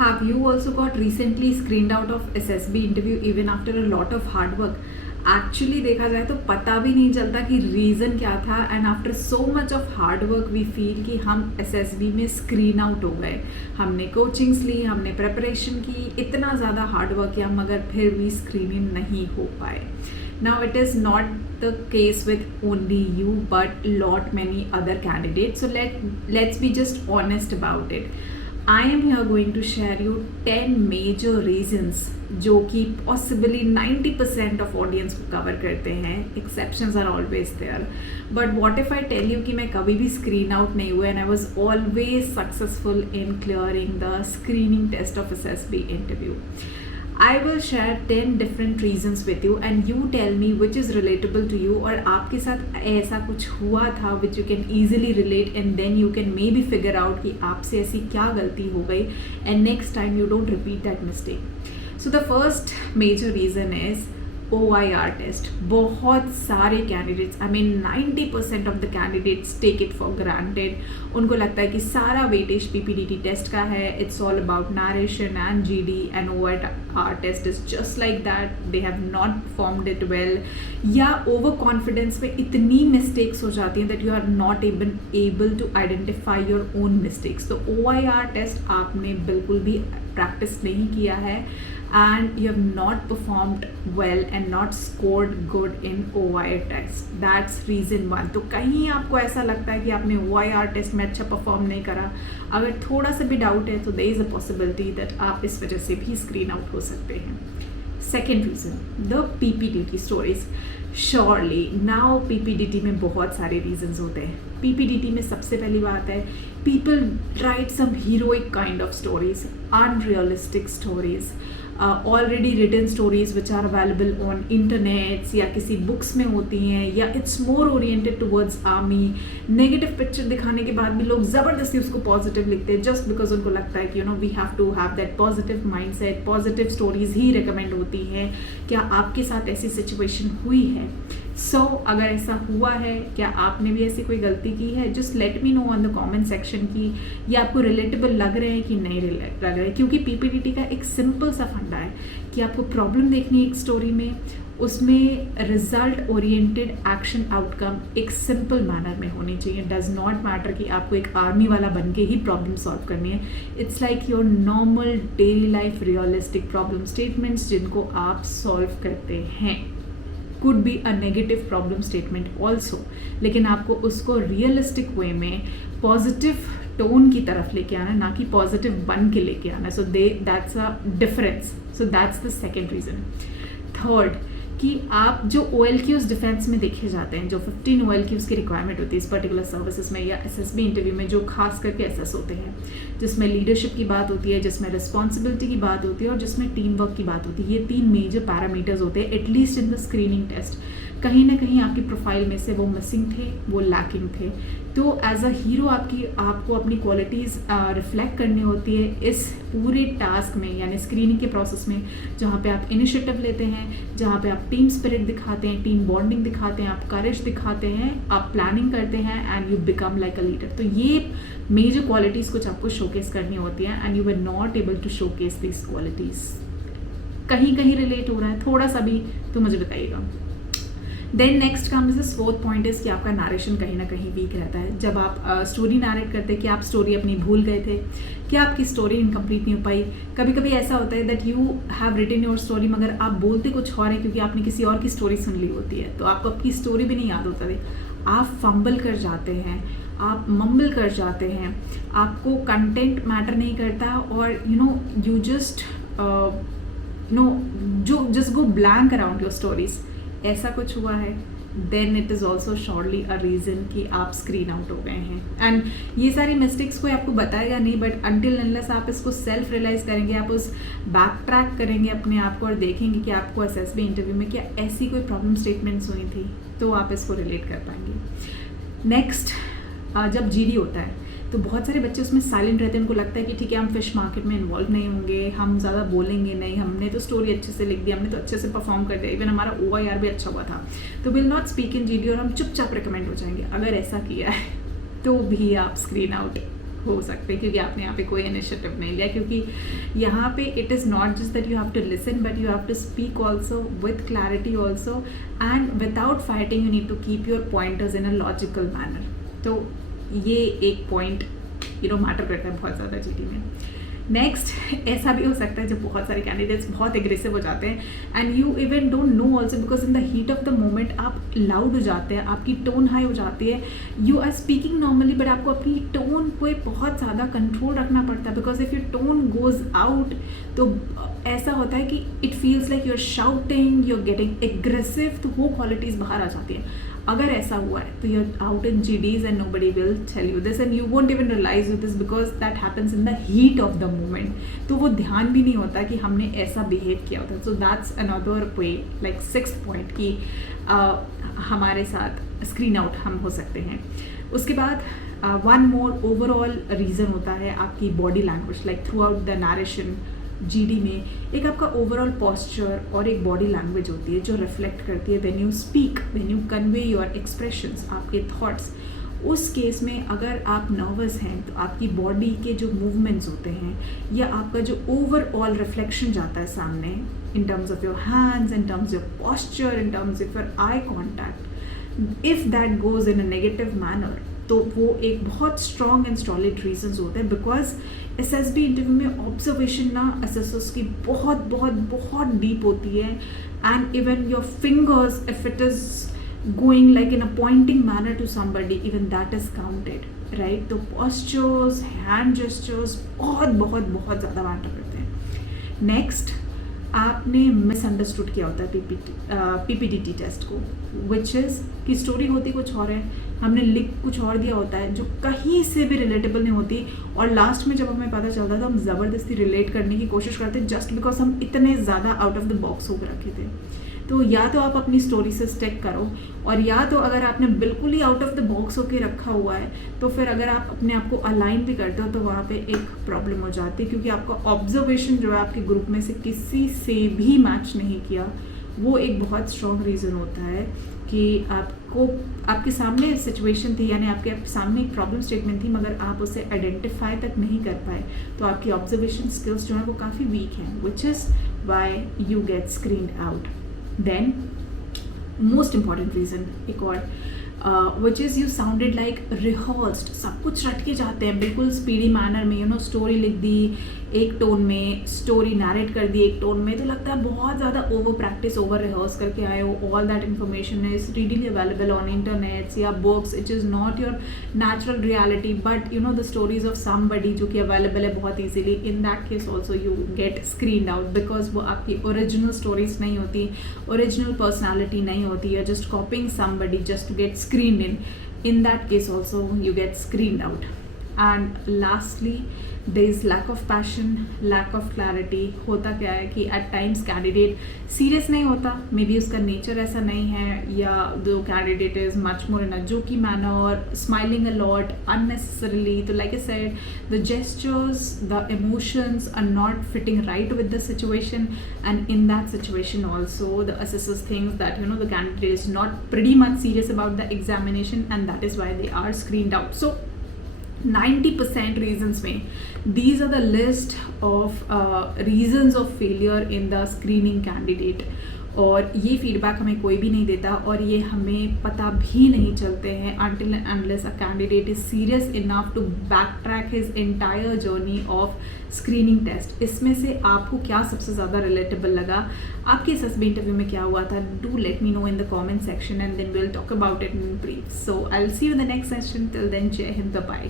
Have you also got recently screened out of SSB interview even after a lot of hard work? Actually देखा जाए तो पता भी नहीं चलता कि रीज़न क्या था, and after so much of hard work we feel कि हम SSB में स्क्रीन आउट हो गए. हमने कोचिंग्स ली, हमने प्रिपरेशन की, इतना ज़्यादा हार्ड वर्क किया, मगर फिर भी स्क्रीनिंग नहीं हो पाए. Now it is not the case with only you but lot many other candidates. So let's be just honest about it. I am here going to share you 10 major reasons जो कि possibly 90% of audience को cover करते हैं. Exceptions are always there. But what if I tell you कि मैं कभी भी screen out नहीं हुआ and I was always successful in clearing the screening test of SSB interview. I will share 10 different reasons with you and you tell me which is relatable to you, और आपके साथ ऐसा कुछ हुआ था which you can easily relate and then you can maybe figure out कि आपसे ऐसी क्या गलती हो गई and next time you don't repeat that mistake. So the first major reason is OIR test. बहुत सारे candidates, I mean 90% of the candidates take it for granted. उनको लगता है कि सारा वेटेज PPDT टेस्ट का है. It's all about narration and GD and OIR test is just like that. They have not performed it well, या over confidence में इतनी मिस्टेक्स हो जाती हैं that you are not able to identify your own mistakes. तो OIR test आपने बिल्कुल भी प्रैक्टिस नहीं किया है and you have not performed well and not scored good in OIR test. That's reason one. तो कहीं आपको ऐसा लगता है कि आपने OIR टेस्ट में अच्छा परफॉर्म नहीं करा, अगर थोड़ा सा भी डाउट है तो there is a possibility that आप इस वजह से भी स्क्रीन आउट हो सकते हैं. Second reason, the PPDT stories. Surely now PPDT में बहुत सारे reasons होते हैं. PPDT में सबसे पहली बात है people write some heroic kind of stories, unrealistic stories, already written stories which are available on internets या किसी books में होती हैं, या it's more oriented towards army. Negative picture दिखाने के बाद भी लोग ज़बरदस्ती उसको positive लिखते हैं just because उनको लगता है कि we have to have that positive mindset. Positive stories he recommend होती हैं. क्या आपके साथ ऐसी situation हुई है? अगर ऐसा हुआ है, क्या आपने भी ऐसी कोई गलती की है, just let me know on the comment section की ये आपको रिलेटेबल लग रहे हैं कि नहीं लग रहे हैं. क्योंकि PPDT का एक सिंपल सा फंडा है कि आपको प्रॉब्लम देखनी है एक स्टोरी में, उसमें रिजल्ट ओरिएंटेड एक्शन आउटकम एक सिंपल मैनर में होनी चाहिए. डज नॉट मैटर कि आपको एक आर्मी वाला बन के ही प्रॉब्लम सॉल्व करनी है. It's like your normal daily life realistic problem statements जिनको आप सॉल्व करते हैं. Could be a negative problem statement also, लेकिन आपको उसको रियलिस्टिक वे में पॉजिटिव टोन की तरफ लेके आना, ना कि पॉजिटिव बन के लेके आना. So that's a difference. So that's the second reason. Third, कि आप जो OLQs डिफेंस में देखे जाते हैं, जो 15 OLQs की रिक्वायरमेंट होती है इस पर्टिकुलर सर्विसेज में या SSB इंटरव्यू में, जो खास करके SS होते हैं, जिसमें लीडरशिप की बात होती है, जिसमें रिस्पॉन्सिबिलिटी की बात होती है और जिसमें टीम वर्क की बात होती है. ये 3 मेजर पैरामीटर्स होते हैं at least in the screening test. कहीं ना कहीं आपकी प्रोफाइल में से वो मिसिंग थे, वो लैकिंग थे. तो एज अ हीरो आपको अपनी क्वालिटीज़ रिफ्लेक्ट करनी होती है इस पूरे टास्क में, यानी स्क्रीनिंग के प्रोसेस में, जहाँ पे आप इनिशिएटिव लेते हैं, जहाँ पे आप टीम स्पिरिट दिखाते हैं, टीम बॉन्डिंग दिखाते हैं, आप करेज दिखाते हैं, आप प्लानिंग करते हैं and you become like a leader. तो ये मेजर क्वालिटीज़ कुछ आपको शोकेस करनी होती हैं and you were not able to showcase this qualities. कहीं कहीं रिलेट हो रहा है थोड़ा सा भी तो मुझे बताइएगा. Then next comes this fourth point is कि आपका नरेशन कहीं ना कहीं वीक रहता है. जब आप स्टोरी नरेट करते हैं कि आप स्टोरी अपनी भूल गए थे, कि आपकी स्टोरी इनकम्प्लीट नहीं हो पाई. कभी कभी ऐसा होता है that you have written your story मगर आप बोलते कुछ और है क्योंकि आपने किसी और की स्टोरी सुन ली होती है, तो आपको आपकी स्टोरी भी नहीं याद होता है. आप फंबल कर जाते हैं, आप मम्बल कर जाते हैं, आपको कंटेंट मैटर नहीं करता और you just just go blank around your stories. ऐसा कुछ हुआ है, then it is also surely a reason कि आप स्क्रीन आउट हो गए हैं. एंड ये सारी मिस्टेक्स कोई आपको बताएगा नहीं, बट अनटिल अनलेस आप इसको सेल्फ रियलाइज़ करेंगे, आप उस बैक ट्रैक करेंगे अपने आप को और देखेंगे कि आपको SSB इंटरव्यू में क्या ऐसी कोई प्रॉब्लम स्टेटमेंट्स हुई थी, तो आप इसको रिलेट कर पाएंगे. नेक्स्ट, जब GD होता है तो बहुत सारे बच्चे उसमें साइलेंट रहते हैं. उनको लगता है कि ठीक है हम फिश मार्केट में इन्वॉल्व नहीं होंगे, हम ज़्यादा बोलेंगे नहीं, हमने तो स्टोरी अच्छे से लिख दी, हमने तो अच्छे से परफॉर्म कर दिया, इवन हमारा OIR भी अच्छा हुआ था, तो will not speak in GD और हम चुपचाप रिकमेंड हो जाएंगे. अगर ऐसा किया है तो भी आप स्क्रीन आउट हो सकते हैं, क्योंकि आपने यहाँ पे कोई इनिशिएटिव नहीं लिया। क्योंकि यहाँ पे it is not just that you have to listen, but you have to speak also with clarity also, and without fighting you need to keep your pointers in a logical manner. तो ये एक point matter करता है बहुत ज़्यादा GD में। Next, ऐसा भी हो सकता है जब बहुत सारे कैंडिडेट्स बहुत एग्रेसिव हो जाते हैं and you even don't know also, because in the heat of the moment आप लाउड हो जाते हैं, आपकी टोन हाई हो जाती है, you are speaking normally but आपको अपनी टोन पे बहुत ज़्यादा कंट्रोल रखना पड़ता है, because if your tone goes out तो ऐसा होता है कि it feels like you are shouting, you are getting aggressive, तो वो क्वालिटीज़ बाहर आ जाती हैं। अगर ऐसा हुआ है तो you are out in GDs and nobody will tell you this and you won't even realise this, because that happens in the heat of the moment. तो वो ध्यान भी नहीं होता कि हमने ऐसा बिहेव किया होता है। So that's another way, like 6th point की हमारे साथ स्क्रीन आउट हम हो सकते हैं। उसके बाद वन मोर ओवरऑल रीज़न होता है आपकी body language, like through out the narration GD में एक आपका ओवरऑल पॉस्चर और एक बॉडी लैंग्वेज होती है जो रिफ्लेक्ट करती है when you speak, when you convey your expressions, आपके थॉट्स। उस केस में अगर आप नर्वस हैं तो आपकी बॉडी के जो मूवमेंट्स होते हैं या आपका जो ओवरऑल रिफ्लेक्शन जाता है सामने, in terms of your hands, in terms of posture, in terms of your eye contact, if that goes in a negative manner, तो वो एक बहुत स्ट्रॉन्ग एंड सॉलिड रीजंस होते हैं। बिकॉज SSB इंटरव्यू में ऑब्जर्वेशन ना एसेसर्स की बहुत बहुत बहुत डीप होती है, and even your fingers, if it is going like in a pointing manner to somebody, even that is counted, right. तो पोस्चर्स, हैंड जेस्चर्स बहुत बहुत बहुत ज़्यादा मैटर करते हैं। नेक्स्ट, आपने मिसअंडरस्टूड किया होता है PPDT टेस्ट को, विच इज़ कि स्टोरी होती कुछ और है, हमने लिख कुछ और दिया होता है जो कहीं से भी रिलेटेबल नहीं होती, और लास्ट में जब हमें पता चलता था हम ज़बरदस्ती रिलेट करने की कोशिश करते जस्ट बिकॉज हम इतने ज़्यादा आउट ऑफ द बॉक्स होकर रखे थे। तो या तो आप अपनी स्टोरी से स्टिक करो, और या तो अगर आपने बिल्कुल ही आउट ऑफ द बॉक्स होके रखा हुआ है तो फिर अगर आप अपने आप को अलाइन भी करते हो तो वहाँ पे एक प्रॉब्लम हो जाती है, क्योंकि आपका ऑब्जर्वेशन जो है आपके ग्रुप में से किसी से भी मैच नहीं किया। वो एक बहुत स्ट्रॉन्ग रीज़न होता है कि आपके सामने सिचुएशन थी, यानी आपके सामने एक प्रॉब्लम स्टेटमेंट थी, मगर आप उसे आइडेंटिफाई तक नहीं कर पाए, तो आपकी ऑब्जर्वेशन स्किल्स जो है वो काफ़ी वीक हैं, which is why you get screened out. Then most important reason एक और, which is you sounded like rehearsed, सब कुछ रट के जाते हैं बिल्कुल स्पीडी मैनर में, स्टोरी लिख दी एक टोन में, स्टोरी नैरेट कर दी एक टोन में, तो लगता है बहुत ज़्यादा ओवर प्रैक्टिस, ओवर रिहर्स करके आए हो। All that information is readily available on internets या books, it is not your natural reality, but the stories of somebody जो कि अवेलेबल है बहुत easily. In that case also you get screened out, because वो आपकी original stories नहीं होती, original personality नहीं होती, या just copying somebody just to get screened in that case also you get screened out. And lastly, there is lack of passion, lack of clarity. होता क्या है कि at times candidate serious नहीं होता, maybe उसका nature ऐसा नहीं है, या the candidate is much more in a jokey manner, smiling a lot unnecessarily. तो like I said, the gestures, the emotions are not fitting right with the situation, and in that situation also the assessors thinks that the candidate is not pretty much serious about the examination, and that is why they are screened out. So 90% reasons में these are the list of reasons of failure in the screening candidate. और ये feedback हमें कोई भी नहीं देता, और ये हमें पता भी नहीं चलते हैं until and unless a candidate is serious enough to backtrack his entire journey of screening test. इसमें से आपको क्या सबसे ज़्यादा relatable लगा, आपके SSB इंटरव्यू में क्या हुआ था? Do let me know in the comment section and then we'll talk about it in brief. So I'll see you in the next session. Till then, Jai Hind, bye.